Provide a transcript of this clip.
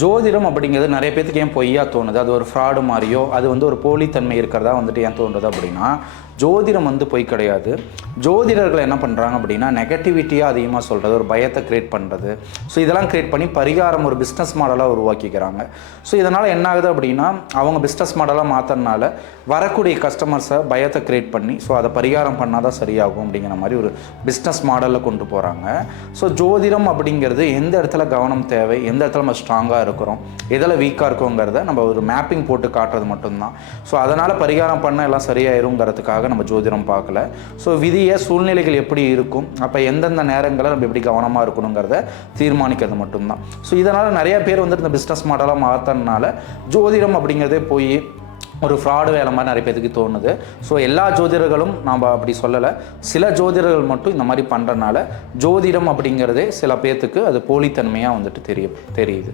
ஜோதிடம் அப்படிங்கிறது நிறைய பேத்துக்கு ஏன் பொய்யா தோணுது, அது ஒரு ஃப்ராடு மாதிரியோ, அது வந்து ஒரு போலித்தன்மை இருக்கிறதா வந்துட்டு ஏன் தோன்றுது அப்படின்னா, ஜோதிடம் வந்து பொய் கிடையாது. ஜோதிடர்கள் என்ன பண்ணுறாங்க அப்படின்னா, நெகட்டிவிட்டியாக அதிகமாக சொல்கிறது, ஒரு பயத்தை க்ரியேட் பண்ணுறது. ஸோ இதெல்லாம் க்ரியேட் பண்ணி பரிகாரம் ஒரு பிஸ்னஸ் மாடலாக உருவாக்கிக்கிறாங்க. ஸோ இதனால் என்ன ஆகுது அப்படின்னா, அவங்க பிஸ்னஸ் மாடலாக மாற்றுறதுனால வரக்கூடிய கஸ்டமர்ஸை பயத்தை க்ரியேட் பண்ணி, ஸோ அதை பரிகாரம் பண்ணால் தான் சரியாகும் அப்படிங்கிற மாதிரி ஒரு பிஸ்னஸ் மாடலில் கொண்டு போகிறாங்க. ஸோ ஜோதிடம் அப்படிங்கிறது எந்த இடத்துல கவனம் தேவை, எந்த இடத்துல நம்ம ஸ்ட்ராங்காக இருக்கிறோம், எதில் வீக்காக இருக்கோங்கிறத நம்ம ஒரு மேப்பிங் போட்டு காட்டுறது மட்டும்தான். ஸோ அதனால் பரிகாரம் பண்ண எல்லாம் சரியாயிருங்கிறதுக்காக நம்ம ஜோதிடம் பார்க்கல. ஸோ விதியை சூழ்நிலைகள் எப்படி இருக்கும், அப்போ எந்தெந்த நேரங்களில் நம்ம எப்படி கவனமாக இருக்கணுங்கிறத தீர்மானிக்கிறது மட்டும்தான். ஸோ இதனால் நிறைய பேர் வந்து இந்த பிஸ்னஸ் மாடலாக மாற்றனால ஜோதிடம் அப்படிங்கிறதே போய் ஒரு ஃப்ராடு வேலை மாதிரி நிறைய பேருக்கு தோணுது. ஸோ எல்லா ஜோதிடர்களும் நாம் அப்படி சொல்லலை, சில ஜோதிடர்கள் மட்டும் இந்த மாதிரி பண்ணுறனால ஜோதிடம் அப்படிங்கிறதே சில பேர்த்துக்கு அது போலித்தன்மையாக வந்துட்டு தெரியுது.